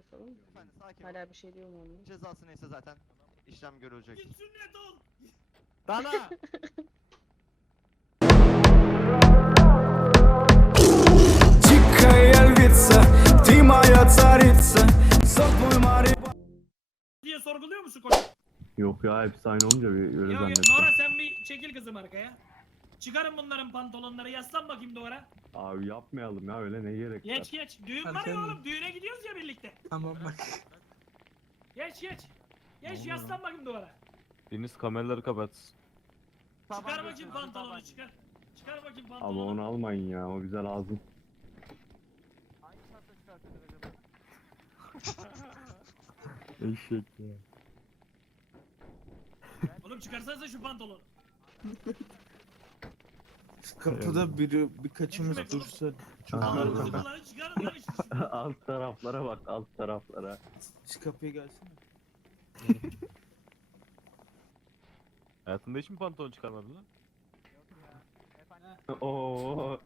bakalım. Efendim sakin ol. Hala bir şey diyor mu onun? Cezası neyse zaten işlem görülecek. Git sünnet ol. Dana! Дикая львица, ты моя царица Сок мой мари... diye sorguluyor musun koç? Yok ya hepsi aynı olunca bir öyle Yok yok zannettim. Nora sen bir çekil kızım arkaya. Çıkarın bunların pantolonları yaslan bakayım duvara. Abi yapmayalım ya öyle ne gerek var. Geç geç. Düğün Hadi var ya de. oğlum düğüne gidiyoruz ya birlikte. Tamam bak. Geç geç. Geç Tamam. yaslan bakayım duvara. Deniz kameraları kapat. Çıkar bakayım pantolonu çıkar. Çıkar bakayım Abi pantolonu. onu almayın ya o bize lazım. Eşek ya. Oğlum çıkarsanıza şu pantolonu. Kapıda biri birkaçımız dursa çıkarın lan işte. alt taraflara bak alt taraflara. şu kapıya gelsene. Hayatında hiç mi pantolon çıkarmadın lan? Oo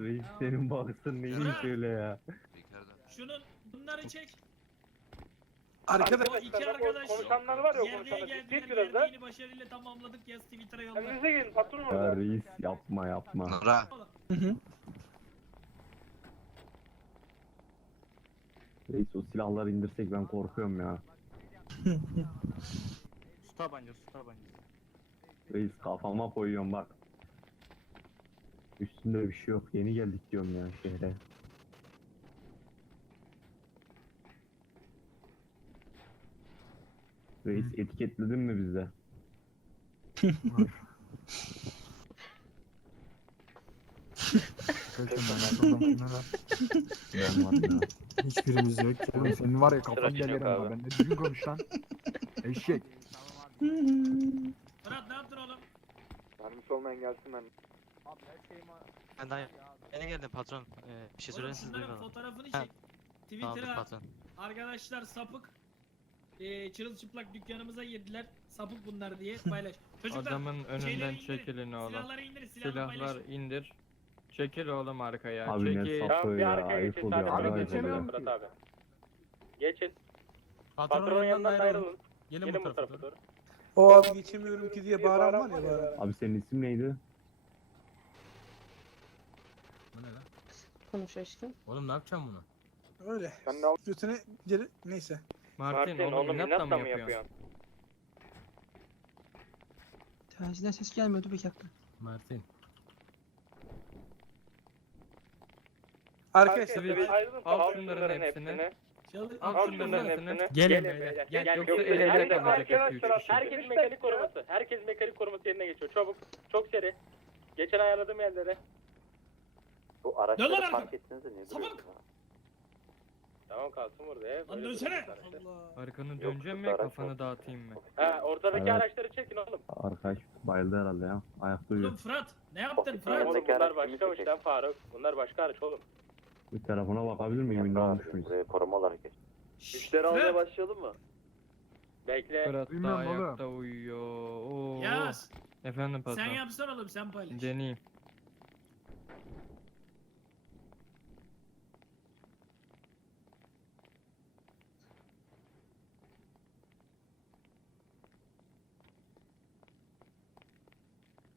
reis senin baksın neymiş öyle ya. Şunun bunları çek. Arkadaş O iki arkadaş konuşanlar var ya o konuşanlar. Git biraz da. Yerliğini başarıyla tamamladık. Yaz Twitter'a yolla. Önünüze gelin patron Ya orada. reis yapma yapma. Nora. Hı hı. Reis o silahları indirsek ben korkuyorum ya. Su tabancası, su tabancası. Reis kafama koyuyorum bak. Üstünde bir şey yok. Yeni geldik diyorum ya şehre. Reis etiketledin mi bizde? Ben var ya. Hiçbirimiz yok. Oğlum senin var ya kafan delirim ha. Ben de düzgün konuş lan. Eşek. Fırat ne yaptın oğlum? Vermiş olmayan gelsin ben. Ben daha yeni geldim patron. Ee, bir şey Oğlum söyleyin siz şunların duymadım. fotoğrafını Ha. çek. Tamamdır Twitter'a patron. arkadaşlar sapık. Ee, çırılçıplak dükkanımıza girdiler. Sapık bunlar diye paylaş. Çocuklar Adamın şeyleri önünden indirin. çekilin oğlum. silahları indirin silahları Silahlar paylaşın. indir. Çekil oğlum arkaya. Abi ne Çekil. sapı ya. Ayıp oluyor. Abi Ayıp geçemiyorum. Fırat abi. Geçin. Patronun Patronun yanından ayrılın. Gelin, Gelin bu tarafa doğru. o abi geçemiyorum ki diye bağıran var ya bağıran. Abi senin isim neydi? Bu ne lan? Konuş aşkım. Oğlum ne yapacağım bunu? Öyle. Sen de al. Götüne geri neyse. Martin, oğlum, inatla mı yapıyorsun? Terziden ses gelmiyordu bir dakika. Martin. Arkadaşlar bir-. Al şunların hepsini. Al şunların hepsini. Gelin beyler. Gel, Gel, yoksa eğlenecek herkes- kalacak herkes- mekanik koruması. Herkes mekanik koruması yerine geçiyor. Çabuk. Çok seri. Geçen ayarladığım yerlere. Bu lan araçları park etsenize niye Sapık! duruyorsunuz? Tamam kalsın burada ya. Lan dönsene. Allah. Arkanı döneceğim mi araç kafanı dağıtayım mı? Ha ortadaki Evet. araçları çekin oğlum. Arkadaş bayıldı herhalde ya. Ayakta uyuyor. Oğlum Fırat ne yaptın Oğlum Fırat? bunlar başka uçtan Faruk. Bunlar başka araç oğlum. Bir telefona bakabilir miyim? Ünlü olmuş muyuz? koruma olarak geç. Şşş, Fırat. başlayalım mı? Bekle. Fırat da Bilmiyorum ayakta uyuyor. Oo. Yaz. Efendim patron. Sen yapsana oğlum sen paylaş. Deneyeyim.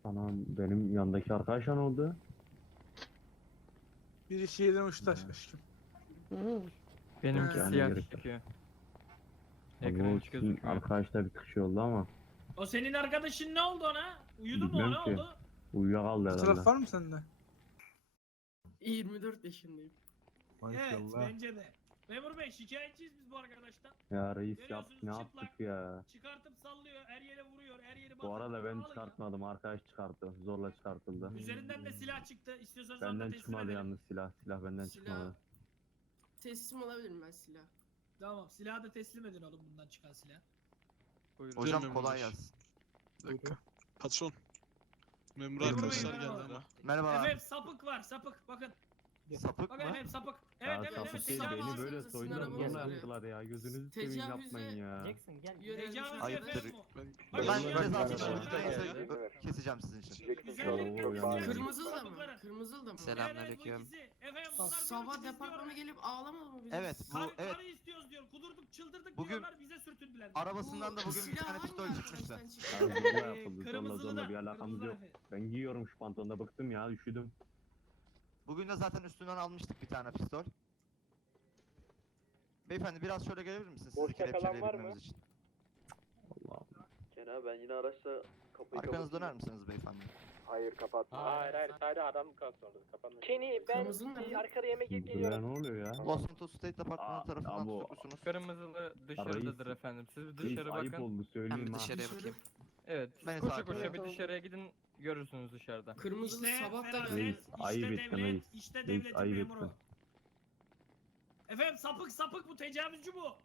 Anam benim yandaki arkadaş ne oldu? biri şehirden uçtu aşkım. Benimki Ha. siyah Gerek yok. çıkıyor. Ekran hiç sizin gözükmüyor. arkadaşla bir tık şey oldu ama O senin arkadaşın ne oldu ona? Uyudu mu o Bilmem ne ki. oldu? uyuyakaldı Fotoğraf herhalde. var mı sende? 24 yaşındayım. Evet Maşallah. bence de. Memur bey şikayetçiyiz biz bu arkadaştan. Ya reis Görüyorsunuz yaptık ne çıplak. yaptık ya. Çıkartıp sallıyor her yere vuruyor her yeri Bu arada ben ağlıyor. çıkartmadım arkadaş çıkarttı. Zorla çıkartıldı. Üzerinden de silah çıktı. İstiyorsanız Benden teslim çıkmadı edelim. yalnız silah. Silah benden Silah. çıkmadı. Teslim alabilirim ben silah. Tamam silahı da teslim edin oğlum bundan çıkan silah. Buyurun. Hocam kolay gelsin. Patron. Memur Memur arkadaşlar bey, geldi merhaba. ama. Merhaba. Efendim sapık var sapık bakın. Sapık mı? efendim sapık. Evet evet evet. sapık değil silah beni böyle Sizin soydular zorla var ya. Gözünüzü seveyim Tecavüze- yapmayın ya. Tecavüz Ayıptır. efendim o. Ben, Bak, yapıyorlar. şurada Evet. kese- keseceğim sizin için. Güzellik Bravo, yapıyorlar. yani. Kırmızılı da mı? Sapıkları. Kırmızılı da mı? Selam. Evet, bu Selamünaleyküm. ikisi. Efendim bunlar Sabah departmana istiyor. gelip ağlamadı mı bizi? Evet bu Karı, evet karı istiyoruz diyor kudurduk çıldırdık Bugün diyorlar bize sürtündüler. Arabasından da bugün bir tane pistol çıkmıştı. Abi Ee, yapıldı. Zorla kırmızılı zorla da. bir alakamız kırmızılı yok. efendim. Ben giyiyorum şu pantolonda bıktım ya üşüdüm. Bugün de zaten üstünden almıştık bir tane pistol. Beyefendi biraz şöyle gelebilir misiniz? Sizi Boşta kalan var mı? kelepçeleyebilmemiz için. Kenan ben yine araçla kapıyı Arkanız döner misiniz beyefendi? Hayır kapat. Hayır hayır sadece adam kalsın kapandı. Kenny ben bir arkada yemek yiyip geliyorum. ne oluyor ya? Los Santos State Departmanı Aa, tarafından ya bu- tutuklusunuz. Kırmızılı dışarıdadır efendim. Siz bir Reis, dışarı ayıp bakın. oldu söyleyeyim ha. bakayım. Evet. Siz koşa koşa bir dışarıya gidin görürsünüz dışarıda. Kırmızılı sabahtan Reis, ayıp işte devlet, reis. işte Reis, devletin ayıp memuru. Efendim sapık sapık bu tecavüzcü bu.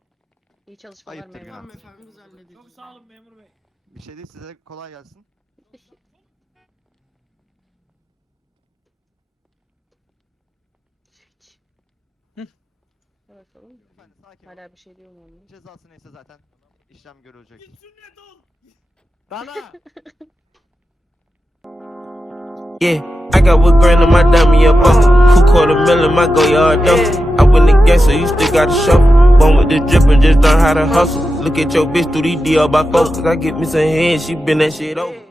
İyi çalışmalar Ayıptır memur. günah. Çok sağ olun memur bey. Bir şey değil size kolay gelsin. Evet oğlum. Beyefendi sakin olun. Hala bir şey diyor mu onun? Cezası neyse zaten işlem görülecek. Git sünnet ol. Dana! Yeah, I got what grand uh. in my diamond up buckle. Two quarter million, my go yard though. I win the game, so you still got to show. One with the drip and just learn how to hustle. Look at your bitch through these DR by four. Cause I get me some head, she been that shit over.